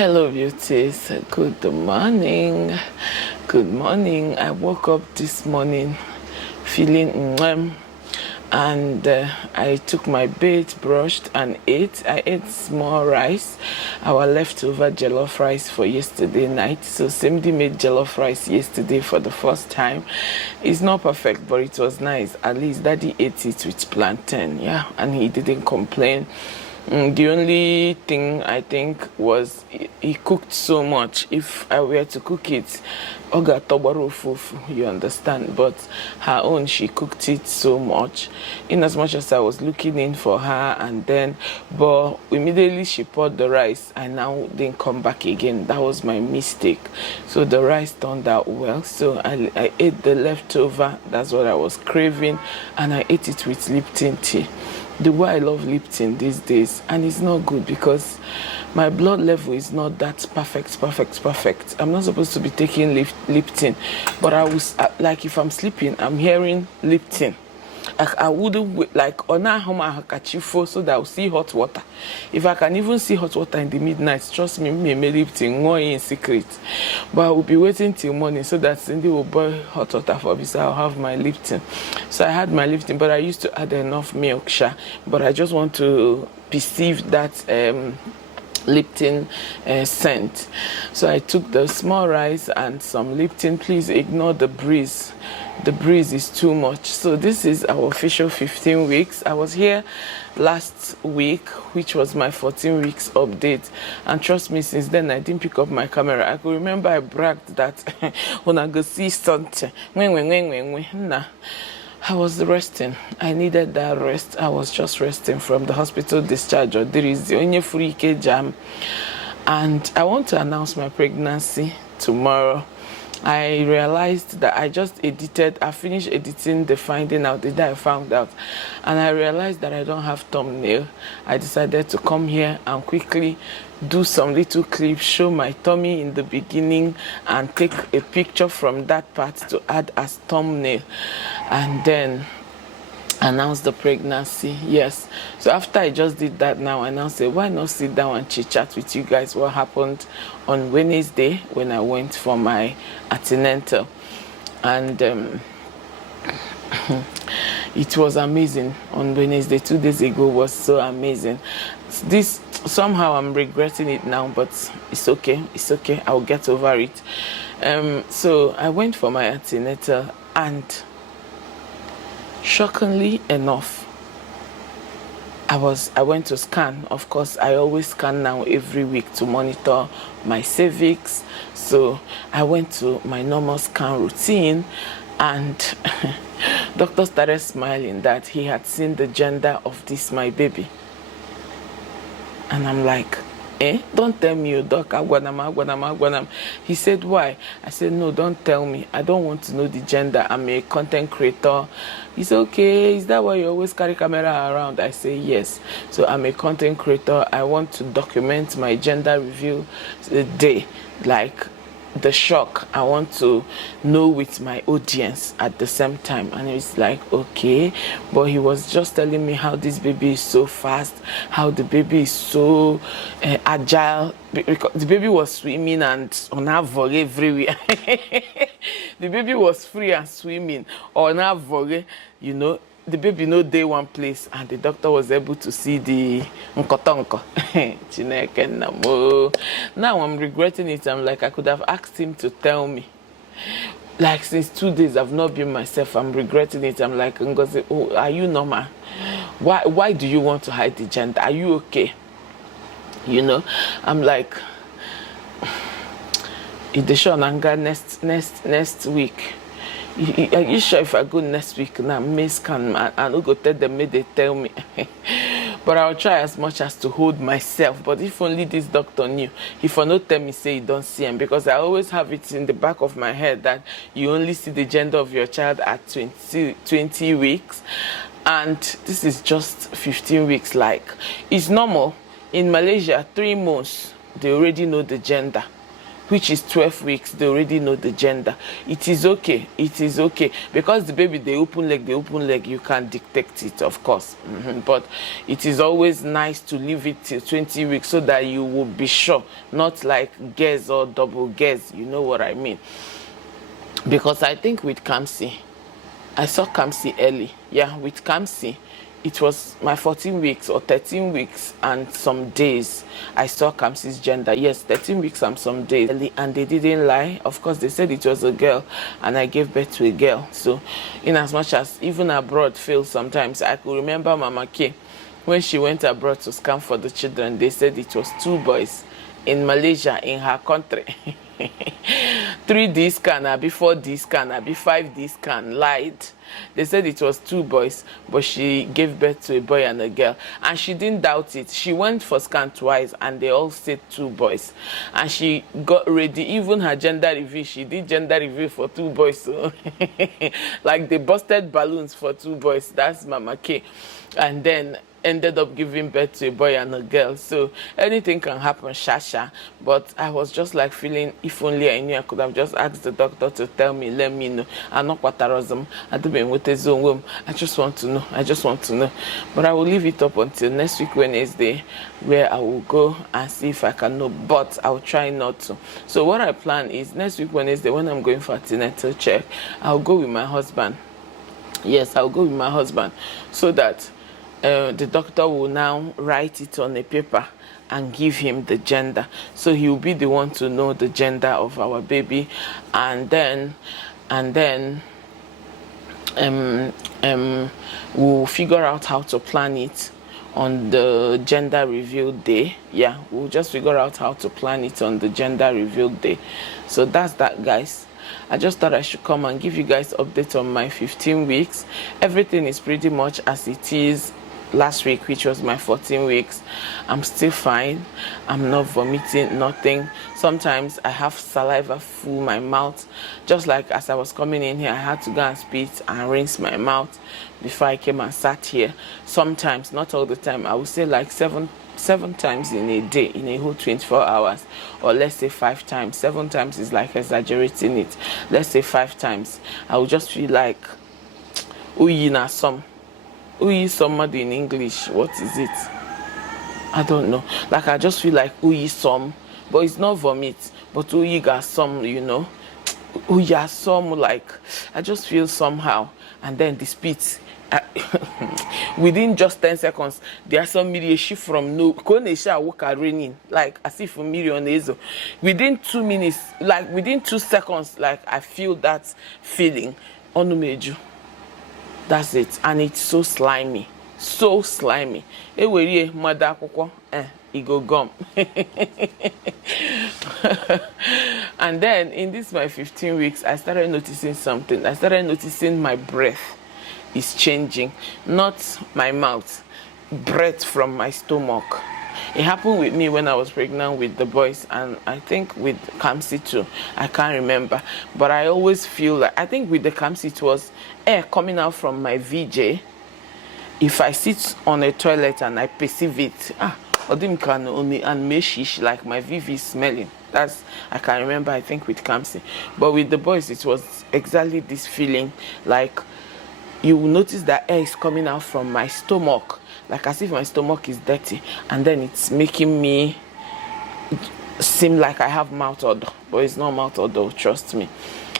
Hello, beauties. Good morning. Good morning. I woke up this morning feeling and I took my bath, brushed, and ate. I ate small rice, our leftover jollof rice for yesterday night. So Simdi made jollof rice yesterday for the first time. It's not perfect, but it was nice. At least Daddy ate it with plantain, yeah, and he didn't complain. The only thing I think was he cooked so much. If I were to cook it, Oga Tobaro fufu, you understand. But her own, she cooked it so much. In as much as I was looking in for her, and then, but immediately she poured the rice, I now didn't come back again. That was my mistake. So the rice turned out well. So I ate the leftover. That's what I was craving, and I ate it with Lipton tea. The way I love Lipton these days, and it's not good because my blood level is not that perfect. I'm not supposed to be taking Lipton, but I was like, if I'm sleeping, I'm hearing Lipton. I wouldn't like on so that I'll see hot water. If I can even see hot water in the midnight, trust me, me Lipton more in secret. But I will be waiting till morning so that Cindy will boil hot water for me, so I'll have my Lipton. So I had my Lipton, but I used to add enough milk, but I just want to perceive that Lipton scent. So I took the small rice and some Lipton. Please ignore the breeze. The breeze is too much. So this is our official 15 weeks. I was here last week, which was my 14 weeks update, and trust me, since then I didn't pick up my camera. I could remember I bragged that when I go see something, nah, I was resting. I needed that rest. I was just resting from the hospital discharge, or there is the only free jam. And I want to announce my pregnancy tomorrow. I realized that I finished editing the finding out, the day I found out, and I realized that I don't have thumbnail. I decided to come here and quickly do some little clips, show my tummy in the beginning, and take a picture from that part to add as thumbnail, and then announce the pregnancy. Yes, so after I just did that, now I now say, why not sit down and chit chat with you guys what happened on Wednesday when I went for my antenatal. And it was amazing. On Wednesday 2 days ago was so amazing. This somehow I'm regretting it now, but it's okay, I'll get over it. So I went for my antenatal, and shockingly enough, I went to scan. Of course, I always scan now every week to monitor my cervix. So I went to my normal scan routine, and doctor started smiling that he had seen the gender of this my baby. And I'm like, don't tell me, you doc, agwanam. He said, why? I said, no, don't tell me. I don't want to know the gender. I'm a content creator. He said, okay, is that why you always carry camera around? I say, yes. So I'm a content creator. I want to document my gender reveal day, like the shock. I want to know with my audience at the same time. And it's like, okay, but he was just telling me how this baby is so fast, how the baby is so agile, because the baby was swimming and on her vogue everywhere. The baby was free and swimming on her vogue, you know. The baby no day one place, and the doctor was able to see the nkotonko. Now I'm regretting it. I'm like, I could have asked him to tell me. Like, since 2 days I've not been myself. I'm regretting it. I'm like, Ngozi, oh, are you normal? Why do you want to hide the gender? Are you okay? You know, I'm like, in the show Nanga next week. Are you sure if I go next week now, may scan and I'll go tell them, may they tell me. But I'll try as much as to hold myself. But if only this doctor knew, if I not tell me, say you don't see him, because I always have it in the back of my head that you only see the gender of your child at 20 weeks. And this is just 15 weeks. Like, it's normal. In Malaysia, 3 months, they already know the gender. which is 12 weeks, they already know the gender. It is okay. It is okay. Because the baby, they open leg, you can detect it, of course. But it is always nice to leave it till 20 weeks so that you will be sure, not like guess or double guess. You know what I mean? Because I think with Kamsi, I saw Kamsi early. Yeah, with Kamsi, it was my 14 weeks or 13 weeks and some days. I saw Kamsi's gender. Yes, 13 weeks and some days. And they didn't lie. Of course, they said it was a girl, and I gave birth to a girl. So, in as much as even abroad fails sometimes, I could remember Mama K, when she went abroad to scan for the children, they said it was 2 boys in Malaysia, in her country. 3D scan, before 4D scan, 5D scan, lied. They said it was 2 boys, but she gave birth to a boy and a girl, and she didn't doubt it. She went for scan twice, and they all said 2 boys, and she got ready. Even her gender reveal, she did gender reveal for 2 boys. So like they busted balloons for 2 boys. That's Mama K, and then ended up giving birth to a boy and a girl. So anything can happen, shasha. But I was just like feeling, if only I knew, I could have just asked the doctor to tell me, let me know. I'm not quaterosm. I don't been with a zone womb. I just want to know. I just want to know. But I will leave it up until next week Wednesday, where I will go and see if I can know. But I'll try not to. So what I plan is next week Wednesday, when I'm going for antenatal check, I'll go with my husband. Yes, I'll go with my husband, so that the doctor will now write it on a paper and give him the gender. So he will be the one to know the gender of our baby, and then we'll figure out how to plan it on the gender reveal day. Yeah, we'll just figure out how to plan it on the gender reveal day. So that's that, guys. I just thought I should come and give you guys update on my 15 weeks. Everything is pretty much as it is last week, which was my 14 weeks. I'm still fine. I'm not vomiting, nothing. Sometimes I have saliva full my mouth. Just like as I was coming in here, I had to go and spit and rinse my mouth before I came and sat here. Sometimes, not all the time, I would say like seven times in a day, in a whole 24 hours, or let's say 5 times. 7 times is like exaggerating it. Let's say 5 times. I would just feel like uyi na some. Uyi somebody in English, what is it? I don't know. Like I just feel like uyi some, but it's not vomit, but uyi got some, you know. Uyi some, like I just feel somehow, and then the spit. Within just 10 seconds, there are some shift from no raining, like as if a million days. Within 2 minutes, like within 2 seconds, like I feel that feeling. Onumeju. That's it, and it's so slimy, so slimy. Ewere mother akwukwo, it go gum. And then in this my 15 weeks, I started noticing something. I started noticing my breath is changing, not my mouth, breath from my stomach. It happened with me when I was pregnant with the boys, and I think with Kamsi too. I can't remember, but I always feel like, I think with the Kamsi it was air coming out from my VJ. If I sit on a toilet and I perceive it, Odim can only and meshish, like my VV smelling. That's, I can remember, I think with Kamsi. But with the boys it was exactly this feeling, like you will notice that air is coming out from my stomach, like as if my stomach is dirty, and then it's making me seem like I have mouth odor, but it's not mouth odor, trust me.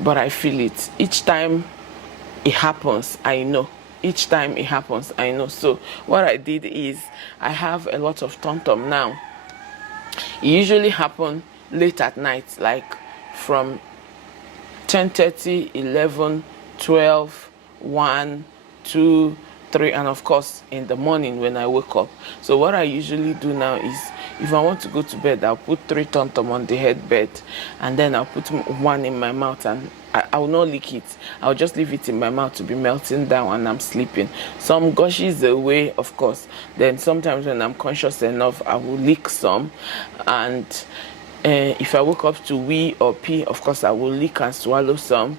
But I feel it each time it happens. I know each time it happens, I know. So what I did is, I have a lot of tom-tom now. It usually happen late at night, like from 10:30, 11, 12, 1, 2, 3, and of course in the morning when I wake up. So what I usually do now is, if I want to go to bed, I'll put 3 tom-tom on the headbed, and then I'll put 1 in my mouth, and I will not lick it. I'll just leave it in my mouth to be melting down and I'm sleeping. Some gushes away, of course. Then sometimes when I'm conscious enough, I will lick some, and if I wake up to wee or pee, of course I will lick and swallow some.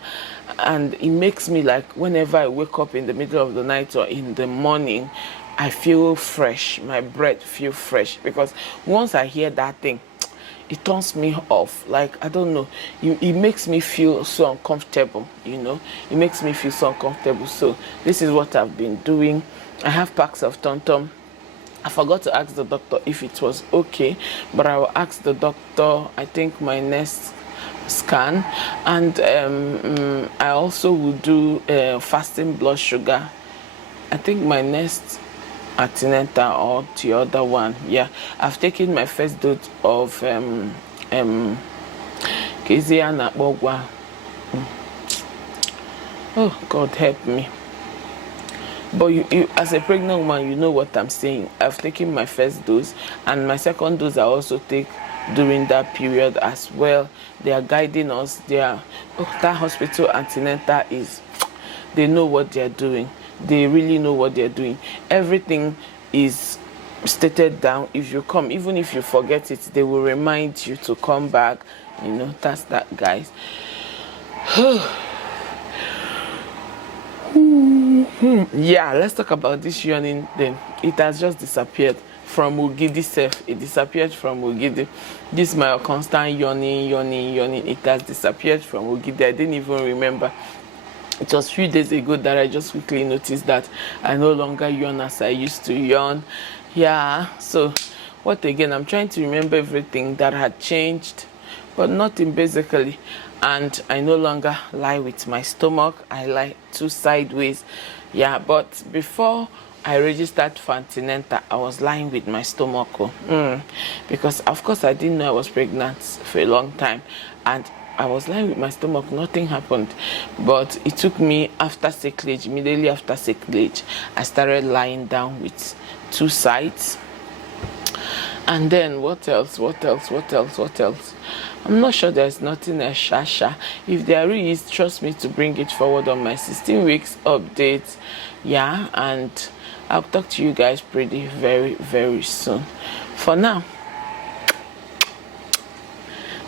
And it makes me like, whenever I wake up in the middle of the night or in the morning, I feel fresh. My breath feels fresh, because once I hear that thing, it turns me off. Like, I don't know, it makes me feel so uncomfortable, you know. It makes me feel so uncomfortable. So this is what I've been doing. I have packs of Tom. I forgot to ask the doctor if it was okay, but I will ask the doctor, I think, my next scan. And I also will do fasting blood sugar. I think my next antenatal or the other one. Yeah, I've taken my first dose of Keziana Bogwa. Oh, God help me. But you, as a pregnant woman, you know what I'm saying. I've taken my first dose, and my second dose I also take during that period as well. They are guiding us. That hospital antenatal is, they know what they're doing. They really know what they're doing. Everything is stated down. If you come, even if you forget it, they will remind you to come back. You know, that's that, guys. Yeah, let's talk about this yawning then. It has just disappeared from Ugidi self. It disappeared from Ugidi. This my constant yawning. It has disappeared from Ugidi. I didn't even remember. It was a few days ago that I just quickly noticed that I no longer yawn as I used to yawn. Yeah, so what again? I'm trying to remember everything that had changed, but nothing basically. And I no longer lie with my stomach. I lie two sideways. Yeah, but before I registered for antenatal, I was lying with my stomach. Because of course I didn't know I was pregnant for a long time. And I was lying with my stomach, nothing happened. But it took me after sacrilege, immediately after sacrilege, I started lying down with two sides. And then what else? I'm not sure there's nothing else, Shasha. If there is, trust me to bring it forward on my 16 weeks update. Yeah, and I'll talk to you guys pretty very soon. For now,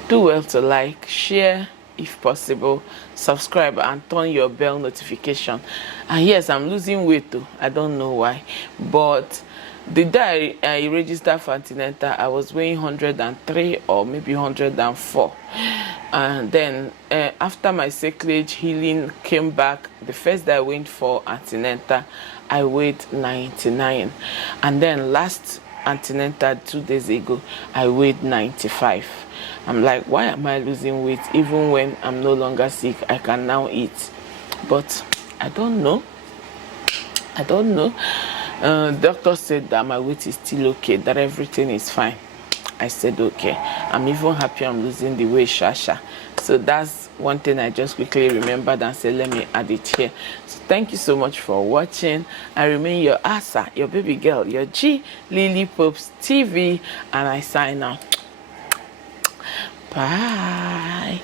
do well to like, share if possible, subscribe, and turn your bell notification. And yes, I'm losing weight too. I don't know why, but the day I registered for antenatal, I was weighing 103 or maybe 104. And then after my sacrilege healing came back, the first day I went for antenatal, I weighed 99. And then last antenatal 2 days ago, I weighed 95. I'm like, why am I losing weight? Even when I'm no longer sick, I can now eat. But I don't know. Doctor said that my weight is still okay, that everything is fine. I said okay. I'm even happy I'm losing the weight, Shasha. So that's one thing I just quickly remembered and said, let me add it here. So thank you so much for watching. I remain your Asa, your baby girl, your G Lily Popes TV, and I sign out. Bye.